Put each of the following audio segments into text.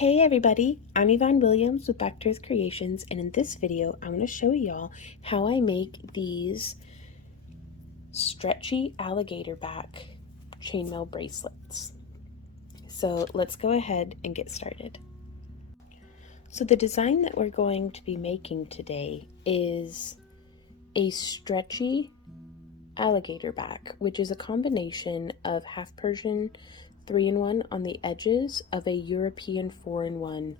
Hey everybody, I'm Yvonne Williams with Back to Earth Creations, and in this video I'm going to show y'all how I make these stretchy alligator back chainmail bracelets. So let's go ahead and get started. So the design that we're going to be making today is a stretchy alligator back, which is a combination of Half Persian 3-in-1 on the edges of a European 4-in-1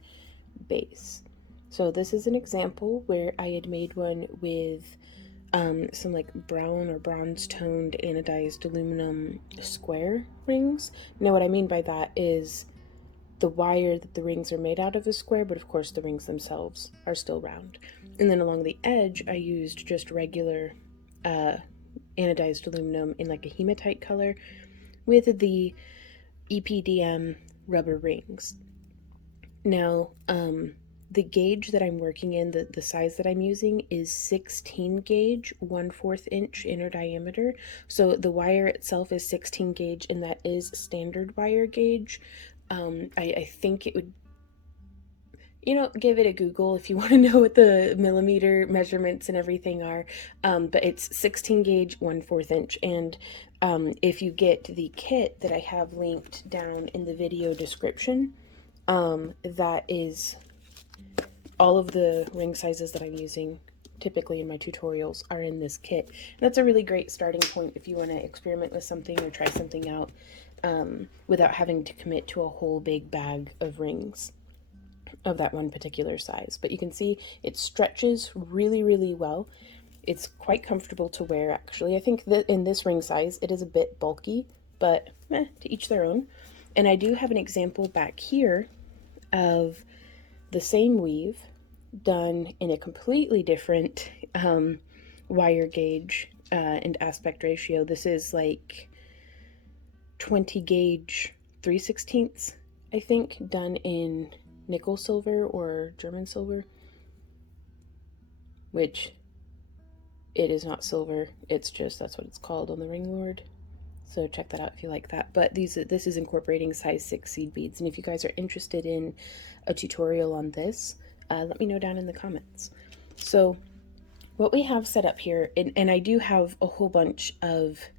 base. So this is an example where I had made one with some like brown or bronze toned anodized aluminum square rings. Now what I mean by that is the wire that the rings are made out of is square, but of course the rings themselves are still round. And then along the edge I used just regular anodized aluminum in like a hematite color with the EPDM rubber rings. Now, the gauge that I'm working in, the size that I'm using is 16 gauge, 1/4 inch inner diameter. So the wire itself is 16 gauge, and that is standard wire gauge. I think it would, give it a Google if you want to know what the millimeter measurements and everything are. But it's 16 gauge, 1/4 inch. And if you get the kit that I have linked down in the video description, that is all of the ring sizes that I'm using typically in my tutorials are in this kit. And that's a really great starting point if you want to experiment with something or try something out without having to commit to a whole big bag of rings of that one particular size. But you can see it stretches really, really well. It's quite comfortable to wear, actually. I think that in this ring size it is a bit bulky, but to each their own. And I do have an example back here of the same weave done in a completely different wire gauge and aspect ratio. This is like 20 gauge 3/16, I think, done in nickel silver or German silver, which it is not silver, it's just that's what it's called on the Ring Lord. So check that out if you like that. But this is incorporating size 6 seed beads, and if you guys are interested in a tutorial on this, let me know down in the comments. So what we have set up here, and I do have a whole bunch of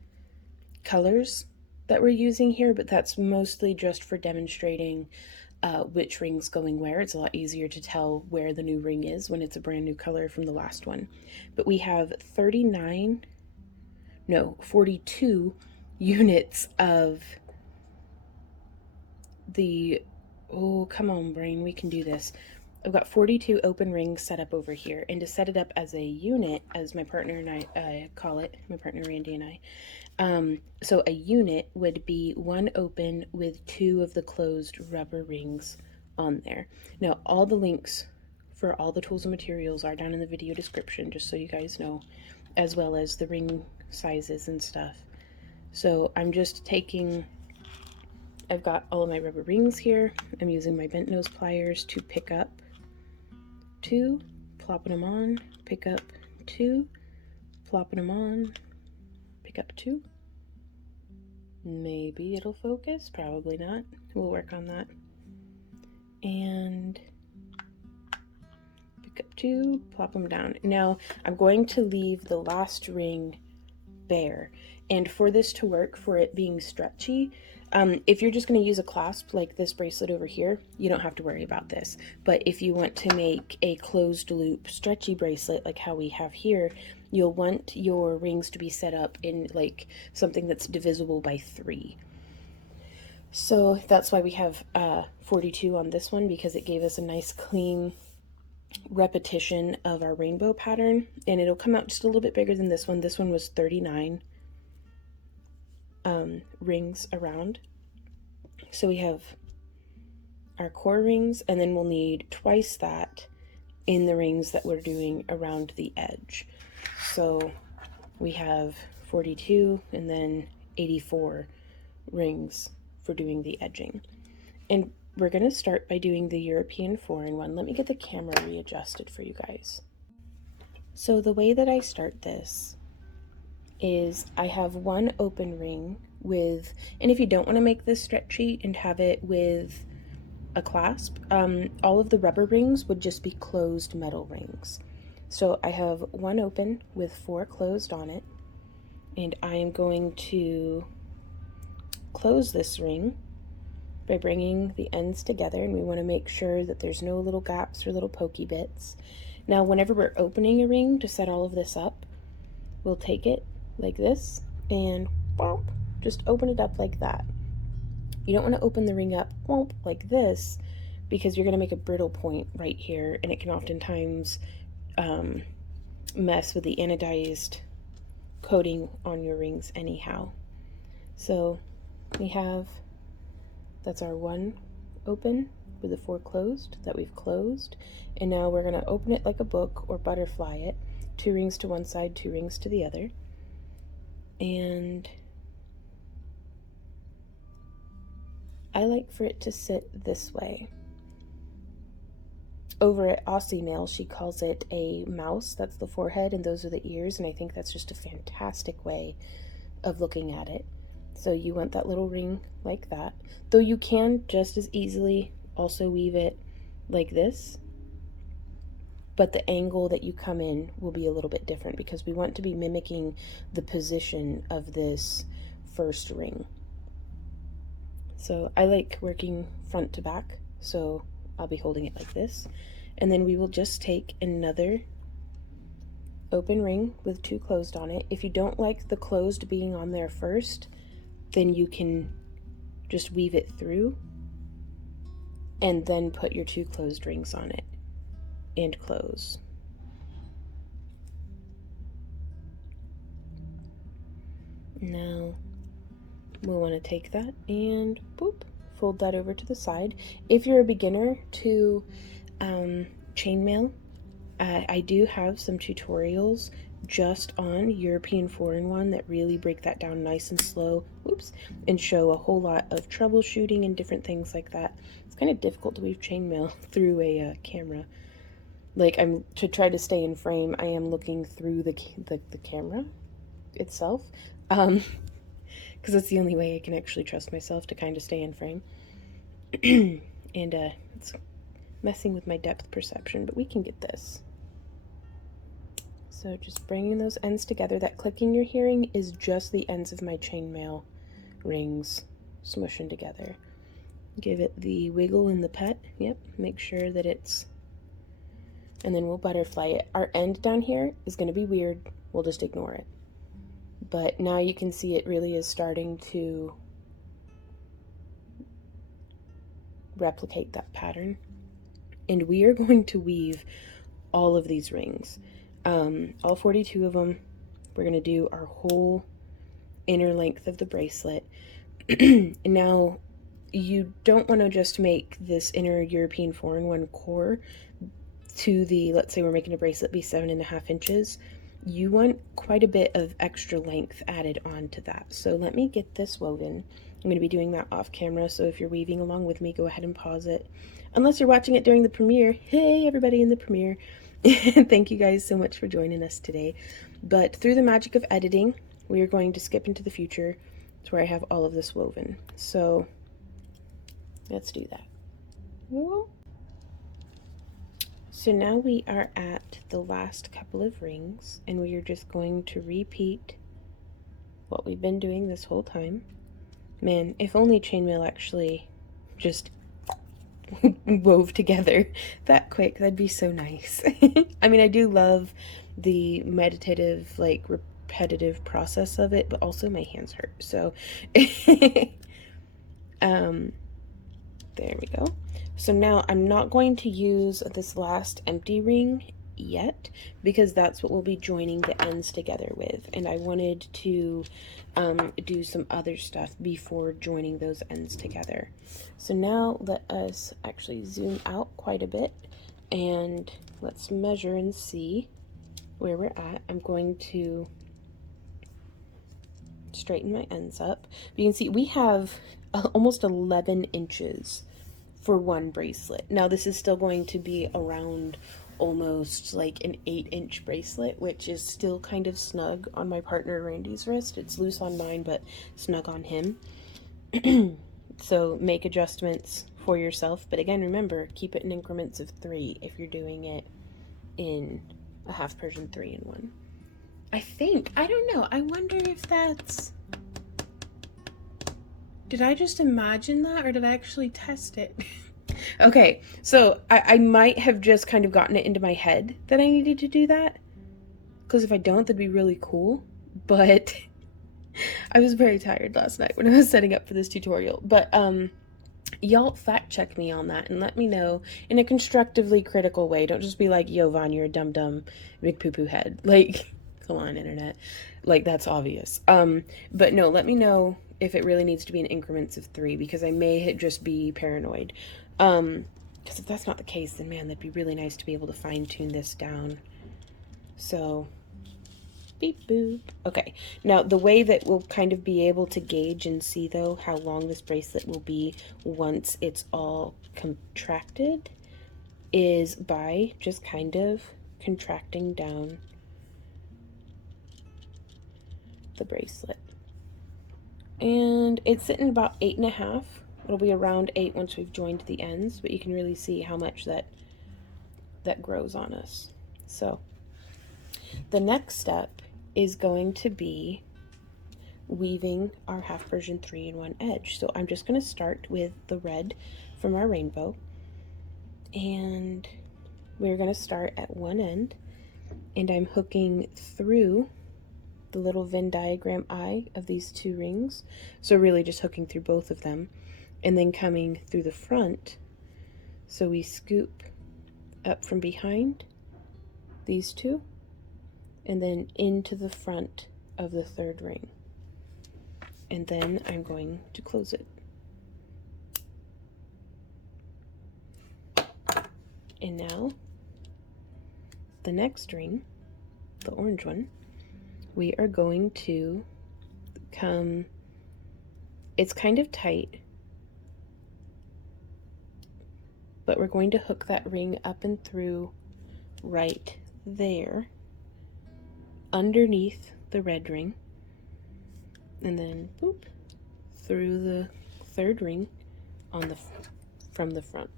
colors that we're using here, but that's mostly just for demonstrating which ring's going where. It's a lot easier to tell where the new ring is when it's a brand new color from the last one. But we have 42 units of the, oh, come on brain, we can do this. I've got 42 open rings set up over here, and to set it up as a unit, as my partner and I call it, my partner Randy and I, so a unit would be one open with 2 of the closed rubber rings on there. Now all the links for all the tools and materials are down in the video description, just so you guys know, as well as the ring sizes and stuff. So I'm just taking, I've got all of my rubber rings here. I'm using my bent nose pliers to pick up 2, plopping them on, pick up 2, plopping them on, pick up 2. Maybe it'll focus, probably not. We'll work on that. And pick up 2, plop them down. Now I'm going to leave the last ring bare. And for this to work, for it being stretchy, if you're just going to use a clasp like this bracelet over here, you don't have to worry about this. But if you want to make a closed loop stretchy bracelet like how we have here, you'll want your rings to be set up in like something that's divisible by 3. So that's why we have 42 on this one, because it gave us a nice clean repetition of our rainbow pattern, and it'll come out just a little bit bigger than this one. This one was 39 rings around. So we have our core rings, and then we'll need twice that in the rings that we're doing around the edge. So we have 42 and then 84 rings for doing the edging. And we're going to start by doing the European 4-in-1. Let me get the camera readjusted for you guys. So the way that I start this is I have one open ring with, and if you don't want to make this stretchy and have it with a clasp. All of the rubber rings would just be closed metal rings. So I have one open with 4 closed on it, and I am going to close this ring by bringing the ends together, and we want to make sure that there's no little gaps or little pokey bits. Now, whenever we're opening a ring to set all of this up, we'll take it like this and just open it up like that. You don't want to open the ring up like this, because you're going to make a brittle point right here, and it can oftentimes mess with the anodized coating on your rings anyhow. So we have, that's our one open with the 4 closed that we've closed, and now we're going to open it like a book or butterfly it, 2 rings to one side, 2 rings to the other. And I like for it to sit this way. Over at Aussie Mail, she calls it a mouse. That's the forehead, and those are the ears, and I think that's just a fantastic way of looking at it. So you want that little ring like that, though you can just as easily also weave it like this, but the angle that you come in will be a little bit different because we want to be mimicking the position of this first ring. So I like working front to back, so I'll be holding it like this, and then we will just take another open ring with 2 closed on it. If you don't like the closed being on there first, then you can just weave it through and then put your 2 closed rings on it and close. Now we'll want to take that and fold that over to the side. If you're a beginner to chainmail, I do have some tutorials just on European 4-in-1 that really break that down nice and slow, and show a whole lot of troubleshooting and different things like that. It's kind of difficult to weave chainmail through a camera. Like, to try to stay in frame, I am looking through the camera itself, because that's the only way I can actually trust myself to kind of stay in frame. And it's messing with my depth perception, but we can get this. So just bringing those ends together. That clicking you're hearing is just the ends of my chainmail rings smushing together. Give it the wiggle and the pet. Yep, make sure that it's, and then we'll butterfly it. Our end down here is going to be weird. We'll just ignore it. But now you can see it really is starting to replicate that pattern. And we are going to weave all of these rings. All 42 of them. We're going to do our whole inner length of the bracelet. And now you don't want to just make this inner European 4-in-1 core to the, let's say we're making a bracelet be 7.5 inches. You want quite a bit of extra length added on to that. So let me get this woven. I'm going to be doing that off camera, so if you're weaving along with me, go ahead and pause it. Unless you're watching it during the premiere. Hey, everybody in the premiere. Thank you guys so much for joining us today. But through the magic of editing, we are going to skip into the future to where I have all of this woven. So let's do that. So now we are at the last couple of rings, and we are just going to repeat what we've been doing this whole time. Man, if only chainmail actually just wove together that quick, that'd be so nice. I mean, I do love the meditative, like, repetitive process of it, but also my hands hurt, so there we go. So now I'm not going to use this last empty ring yet, because that's what we'll be joining the ends together with, and I wanted to do some other stuff before joining those ends together. So now let us actually zoom out quite a bit, and let's measure and see where we're at. I'm going to straighten my ends up. You can see we have almost 11 inches for one bracelet. Now this is still going to be around almost like an 8-inch bracelet, which is still kind of snug on my partner Randy's wrist. It's loose on mine, but snug on him. So make adjustments for yourself, but again, remember, keep it in increments of 3 if you're doing it in a Half Persian 3-in-1. I don't know, I wonder if that's... Did I just imagine that, or did I actually test it? Okay, so I might have just kind of gotten it into my head that I needed to do that, because if I don't, that'd be really cool, but I was very tired last night when I was setting up for this tutorial. But y'all fact check me on that and let me know in a constructively critical way. Don't just be like, yo, Vaughn, you're a dumb big poo-poo head. Like, come on, internet. Like, that's obvious. But no, let me know if it really needs to be in increments of 3, because I may just be paranoid. Because if that's not the case, then man, that'd be really nice to be able to fine-tune this down. So, beep boop. Okay, now the way that we'll kind of be able to gauge and see, though, how long this bracelet will be once it's all contracted is by just kind of contracting down the bracelet. And it's sitting about 8.5. It'll be around 8 once we've joined the ends, but you can really see how much that grows on us. So the next step is going to be weaving our Half Persian 3-in-1 edge. So I'm just going to start with the red from our rainbow, and we're going to start at one end, and I'm hooking through the little Venn diagram eye of these 2 rings, so really just hooking through both of them, and then coming through the front, so we scoop up from behind these 2 and then into the front of the 3rd ring, and then I'm going to close it. And now the next ring, the orange one, we are going to come, it's kind of tight, but we're going to hook that ring up and through right there underneath the red ring, and then boop through the 3rd ring on the from the front.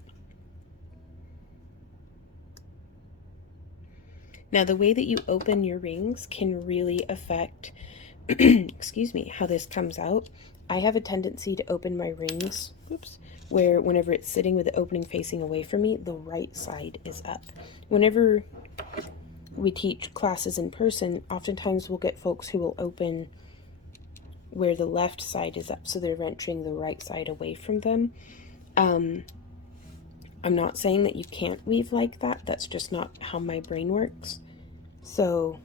Now the way that you open your rings can really affect excuse me, how this comes out. I have a tendency to open my rings, where whenever it's sitting with the opening facing away from me, the right side is up. Whenever we teach classes in person, oftentimes we'll get folks who will open where the left side is up, so they're venturing the right side away from them. I'm not saying that you can't weave like that, that's just not how my brain works. So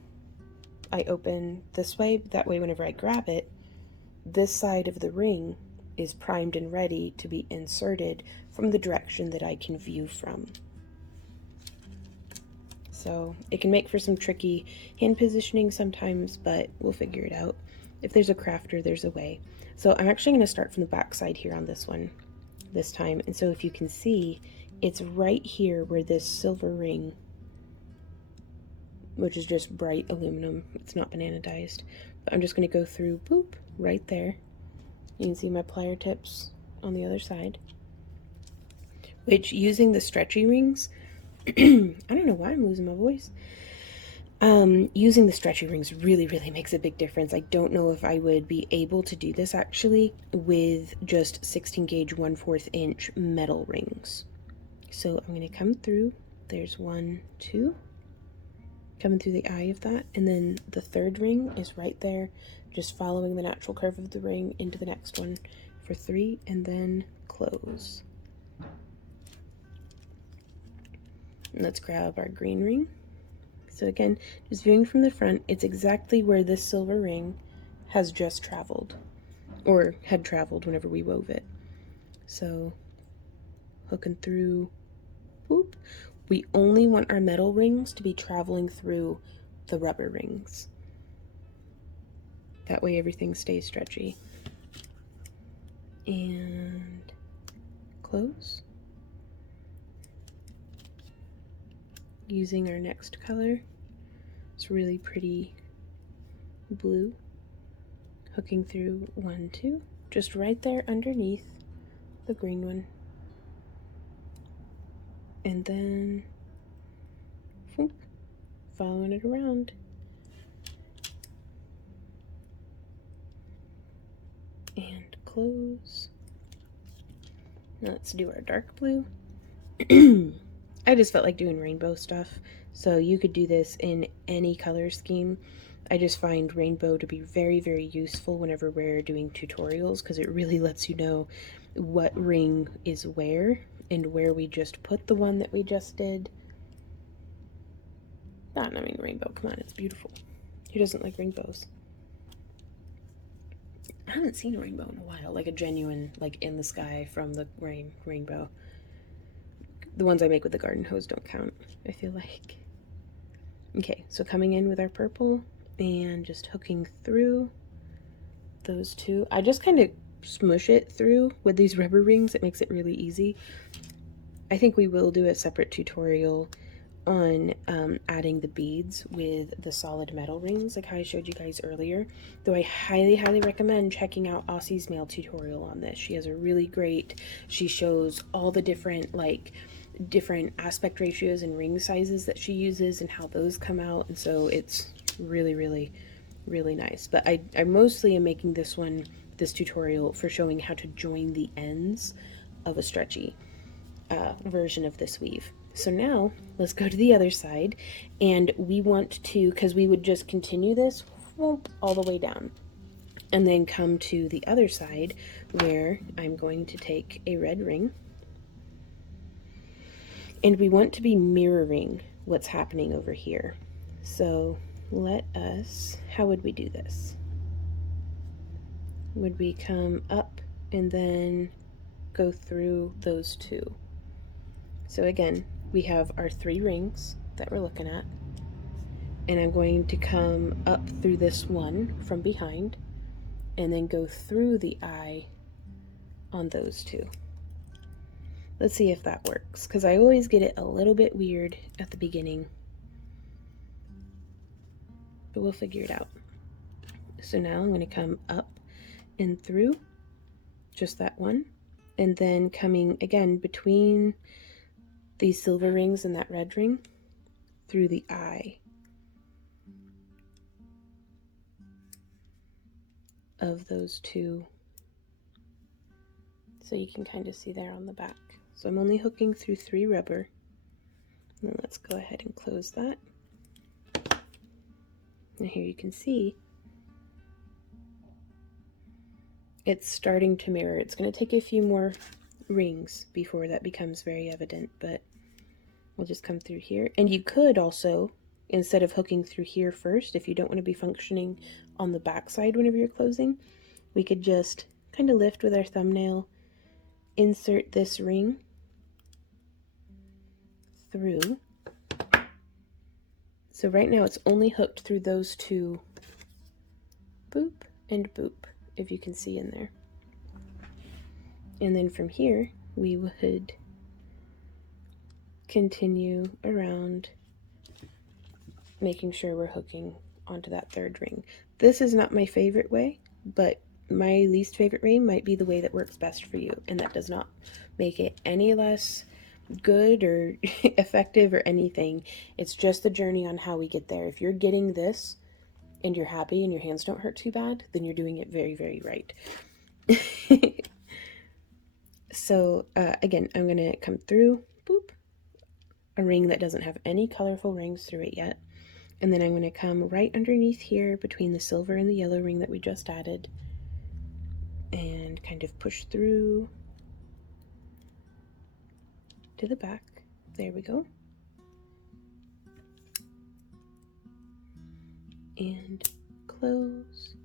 I open this way, that way whenever I grab it, this side of the ring is primed and ready to be inserted from the direction that I can view from. So it can make for some tricky hand positioning sometimes, but we'll figure it out. If there's a crafter, there's a way. So I'm actually going to start from the back side here on this one this time. And so if you can see, it's right here where this silver ring, which is just bright aluminum, it's not banana diced, but I'm just going to go through, boop, right there. You can see my plier tips on the other side, which, using the stretchy rings, I don't know why I'm losing my voice. Using the stretchy rings really makes a big difference. I don't know if I would be able to do this actually with just 16 gauge 1/4 inch metal rings. So I'm going to come through, there's 1, 2, coming through the eye of that, and then the 3rd ring is right there, just following the natural curve of the ring into the next one for 3, and then close. And let's grab our green ring. So again, just viewing from the front, it's exactly where this silver ring has just traveled, or had traveled whenever we wove it. So hooking through, whoop. We only want our metal rings to be traveling through the rubber rings. That way everything stays stretchy. And close. Using our next color, it's really pretty blue. Hooking through 1, 2, just right there underneath the green one. and then whoop, following it around. And close. Now let's do our dark blue. I just felt like doing rainbow stuff, so you could do this in any color scheme. I just find rainbow to be very, very useful whenever we're doing tutorials because it really lets you know what ring is where and where we just put the one that we just did. Not I mean rainbow, come on, it's beautiful. Who doesn't like rainbows? I haven't seen a rainbow in a while, like a genuine, like in the sky from the rainbow. The ones I make with the garden hose don't count, I feel like. Okay, so coming in with our purple and just hooking through those two. I just kind of smush it through with these rubber rings. It makes it really easy. I think we will do a separate tutorial on adding the beads with the solid metal rings like how I showed you guys earlier, though I highly, highly recommend checking out Aussie's mail tutorial on this. She has a really great, she shows all the different different aspect ratios and ring sizes that she uses and how those come out, and so it's really, really, really nice. But I mostly am making this tutorial for showing how to join the ends of a stretchy version of this weave. So now let's go to the other side, and we want to, because we would just continue this all the way down and then come to the other side where I'm going to take a red ring, and we want to be mirroring what's happening over here. So let us, how would we do this? Would we come up and then go through those two? So again, we have our 3 rings that we're looking at, and I'm going to come up through this one from behind and then go through the eye on those 2. Let's see if that works, because I always get it a little bit weird at the beginning, but we'll figure it out. So now I'm going to come up and through just that one, and then coming again between these silver rings and that red ring through the eye of those 2. So you can kind of see there on the back. So I'm only hooking through 3 rubber. And let's go ahead and close that. And here you can see it's starting to mirror. It's going to take a few more rings before that becomes very evident, but we'll just come through here. And you could also, instead of hooking through here first, if you don't want to be functioning on the back side whenever you're closing, we could just kind of lift with our thumbnail, insert this ring through. So right now it's only hooked through those 2, boop and boop, if you can see in there. And then from here we would continue around, making sure we're hooking onto that 3rd ring. This is not my favorite way, but my least favorite way might be the way that works best for you, and that does not make it any less good or effective or anything. It's just the journey on how we get there. If you're getting this and you're happy and your hands don't hurt too bad, then you're doing it very, very right. So again, I'm going to come through, boop, a ring that doesn't have any colorful rings through it yet. And then I'm going to come right underneath here between the silver and the yellow ring that we just added and kind of push through to the back. There we go. And close.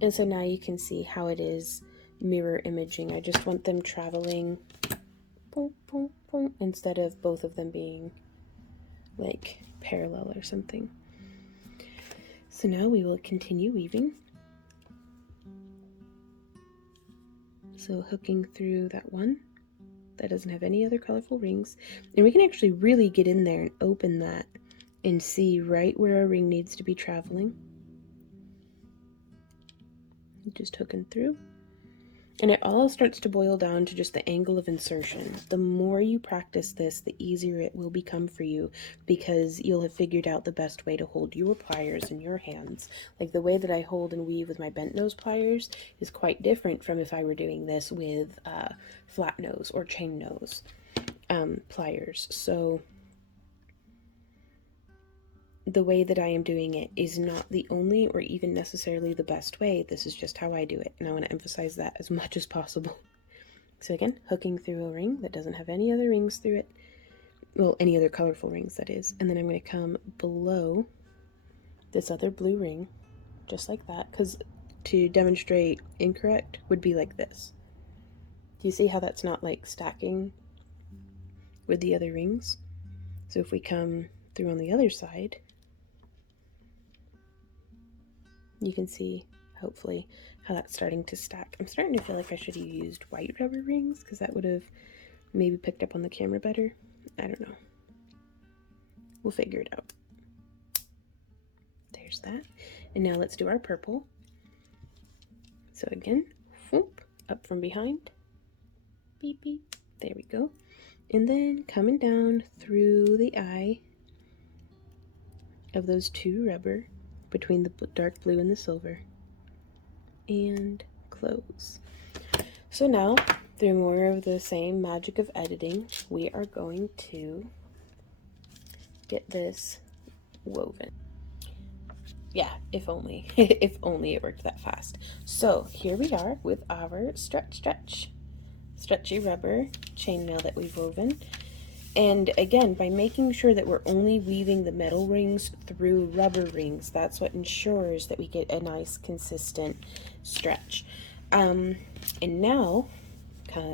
And so now you can see how it is mirror imaging. I just want them traveling boom, boom, boom, instead of both of them being like parallel or something. So now we will continue weaving. So hooking through that one that doesn't have any other colorful rings, and we can actually really get in there and open that and see right where our ring needs to be traveling. Just hooking through. And it all starts to boil down to just the angle of insertion. The more you practice this, the easier it will become for you, because you'll have figured out the best way to hold your pliers in your hands. Like the way that I hold and weave with my bent nose pliers is quite different from if I were doing this with flat nose or chain nose pliers. So the way that I am doing it is not the only or even necessarily the best way. This is just how I do it, and I want to emphasize that as much as possible. So again, hooking through a ring that doesn't have any other rings through it. Well, any other colorful rings, that is. And then I'm going to come below this other blue ring, just like that, because to demonstrate incorrect would be like this. Do you see how that's not like stacking with the other rings? So if we come through on the other side, you can see, hopefully, how that's starting to stack. I'm starting to feel like I should have used white rubber rings, because that would have maybe picked up on the camera better. I don't know. We'll figure it out. There's that. And now let's do our purple. So again, whoop, up from behind. Beep, beep. There we go. And then coming down through the eye of those two rubber, between the dark blue and the silver, and close. So now, through more of the same magic of editing, we are going to get this woven. Yeah, if only, if only it worked that fast. So here we are with our stretchy rubber chainmail that we've woven. And again, by making sure that we're only weaving the metal rings through rubber rings, that's what ensures that we get a nice consistent stretch. And now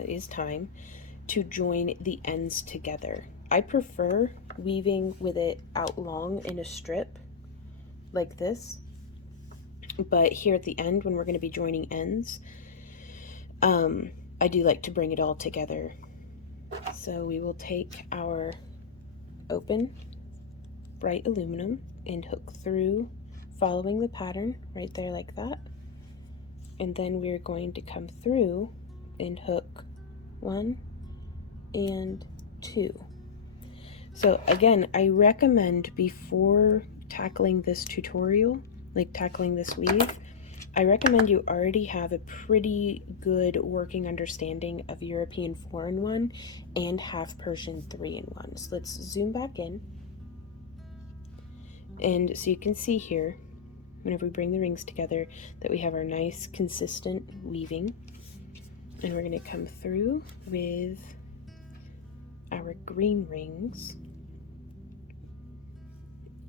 is time to join the ends together. I prefer weaving with it out long in a strip like this, but here at the end, when we're going to be joining ends, I do like to bring it all together. So we will take our open bright aluminum and hook through, following the pattern right there like that, and then we're going to come through and hook 1 and 2. So again, I recommend, before tackling this tutorial, like tackling this weave, I recommend you already have a pretty good working understanding of European 4-in-1 and Half Persian 3-in-1. So let's zoom back in. And so you can see here, whenever we bring the rings together, that we have our nice consistent weaving. And we're going to come through with our green rings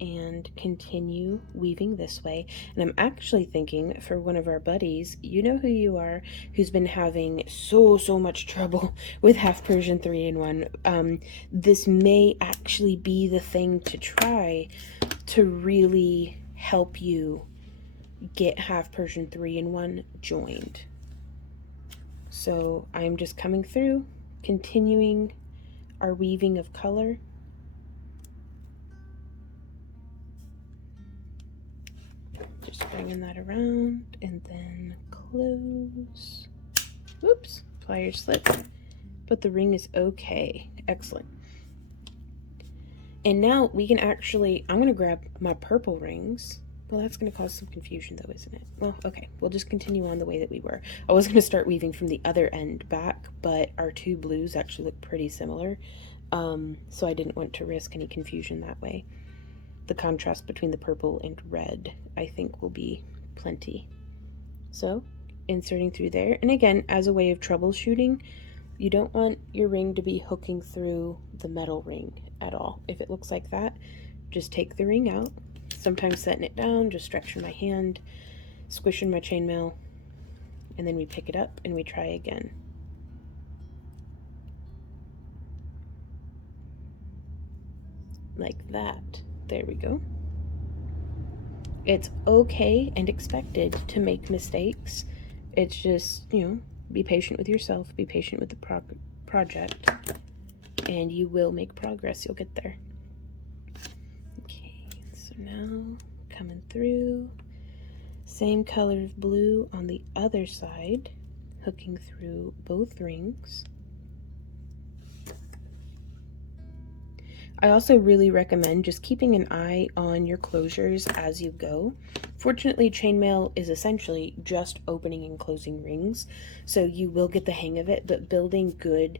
and continue weaving this way. And I'm actually thinking, for one of our buddies, you know who you are, who's been having so much trouble with Half Persian 3-in-1, this may actually be the thing to try to really help you get Half Persian 3-in-1 joined. So I'm just coming through, continuing our weaving of color. Just bringing that around and then close. Oops, pliers slip, but the ring is okay. Excellent. And now we can actually, I'm going to grab my purple rings. Well, that's going to cause some confusion though, isn't it? Well, okay, we'll just continue on the way that we were. I was going to start weaving from the other end back, but our two blues actually look pretty similar, so I didn't want to risk any confusion that way. The contrast between the purple and red, I think, will be plenty. So, inserting through there. And again, as a way of troubleshooting, you don't want your ring to be hooking through the metal ring at all. If it looks like that, just take the ring out. Sometimes setting it down, just stretching my hand, squishing my chainmail, and then we pick it up and we try again. Like that. There we go. It's okay and expected to make mistakes. It's just, you know, be patient with yourself, be patient with the project, and you will make progress. You'll get there. Okay, so now coming through, same color of blue on the other side, hooking through both rings. I also really recommend just keeping an eye on your closures as you go. Fortunately, chainmail is essentially just opening and closing rings, so you will get the hang of it, but building good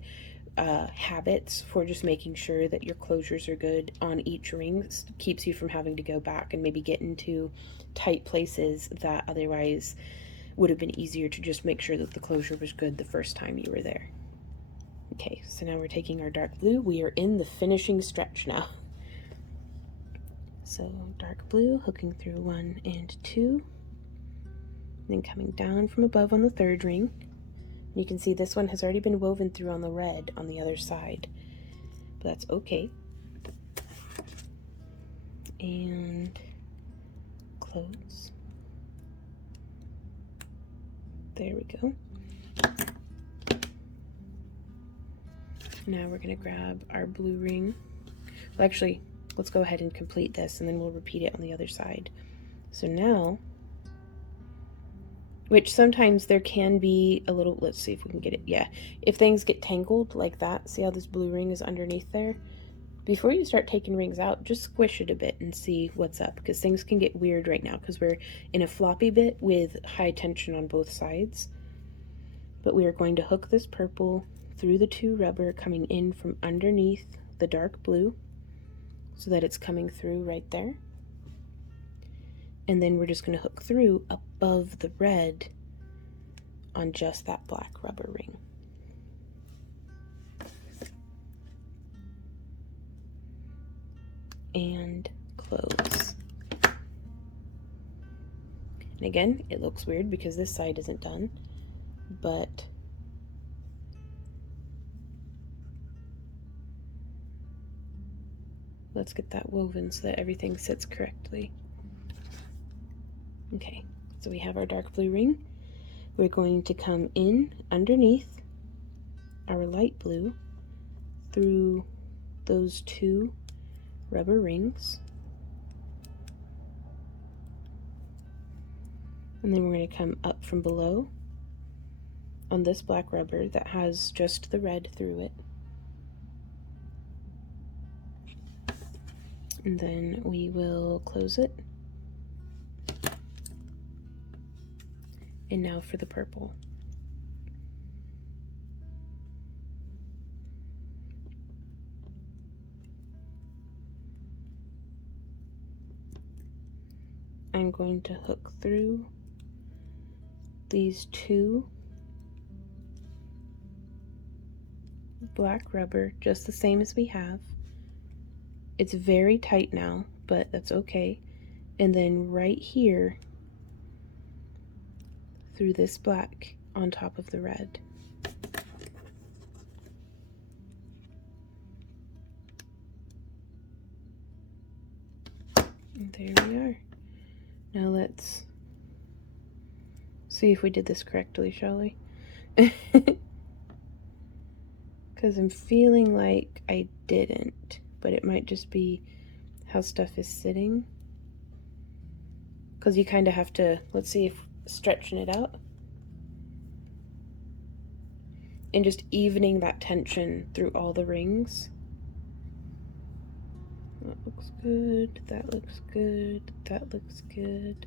habits for just making sure that your closures are good on each ring keeps you from having to go back and maybe get into tight places that otherwise would have been easier to just make sure that the closure was good the first time you were there. Okay, so now we're taking our dark blue. We are in the finishing stretch now. So dark blue, hooking through 1 and 2, then coming down from above on the third ring. And you can see this one has already been woven through on the red on the other side, but that's okay. And close. There we go. Now we're going to grab our blue ring. Well, actually, let's go ahead and complete this and then we'll repeat it on the other side. So now, which sometimes there can be a little, let's see if we can get it. Yeah, if things get tangled like that, see how this blue ring is underneath there? Before you start taking rings out, just squish it a bit and see what's up, because things can get weird right now because we're in a floppy bit with high tension on both sides. But we are going to hook this purple through the 2 rubber coming in from underneath the dark blue so that it's coming through right there. And then we're just going to hook through above the red on just that black rubber ring. And close. And again, it looks weird because this side isn't done, but let's get that woven so that everything sits correctly. Okay, so we have our dark blue ring. We're going to come in underneath our light blue through those 2 rubber rings. And then we're going to come up from below on this black rubber that has just the red through it. And then we will close it. And now for the purple. I'm going to hook through these 2 black rubber, just the same as we have. It's very tight now, but that's okay. And then right here through this black on top of the red. And there we are. Now let's see if we did this correctly, shall we? Because I'm feeling like I didn't, but it might just be how stuff is sitting. Because you kind of have to, let's see if stretching it out and just evening that tension through all the rings. That looks good, that looks good, that looks good.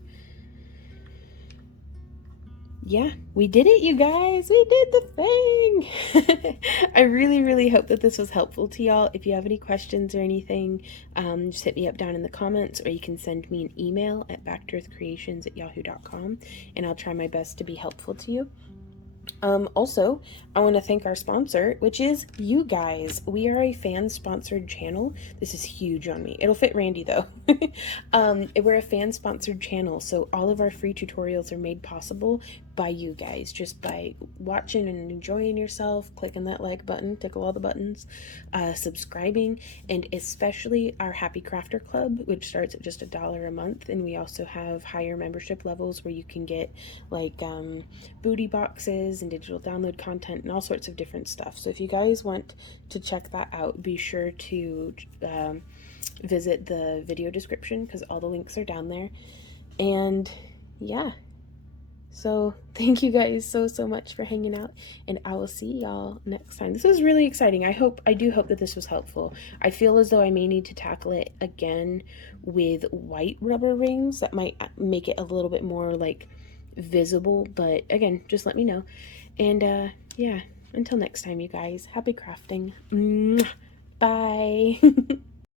Yeah, we did it, you guys. We did the thing. I really hope that this was helpful to y'all. If you have any questions or anything, just hit me up down in the comments, or you can send me an email at backtoearthcreations@yahoo.com, and I'll try my best to be helpful to you. Also, I want to thank our sponsor, which is you guys. We are a fan-sponsored channel. This is huge on me. It'll fit Randy, though. We're a fan-sponsored channel, so all of our free tutorials are made possible by you guys, just by watching and enjoying yourself, clicking that like button, tickle all the buttons, subscribing, and especially our Happy Crafter Club, which starts at just $1 a month, and we also have higher membership levels where you can get like booty boxes and digital download content and all sorts of different stuff. So if you guys want to check that out, be sure to visit the video description because all the links are down there. And yeah, So thank you guys so much for hanging out, and I will see y'all next time. This was really exciting. I do hope that this was helpful. I feel as though I may need to tackle it again with white rubber rings. That might make it a little bit more like visible, but again, just let me know. And yeah, until next time, you guys, happy crafting. Bye.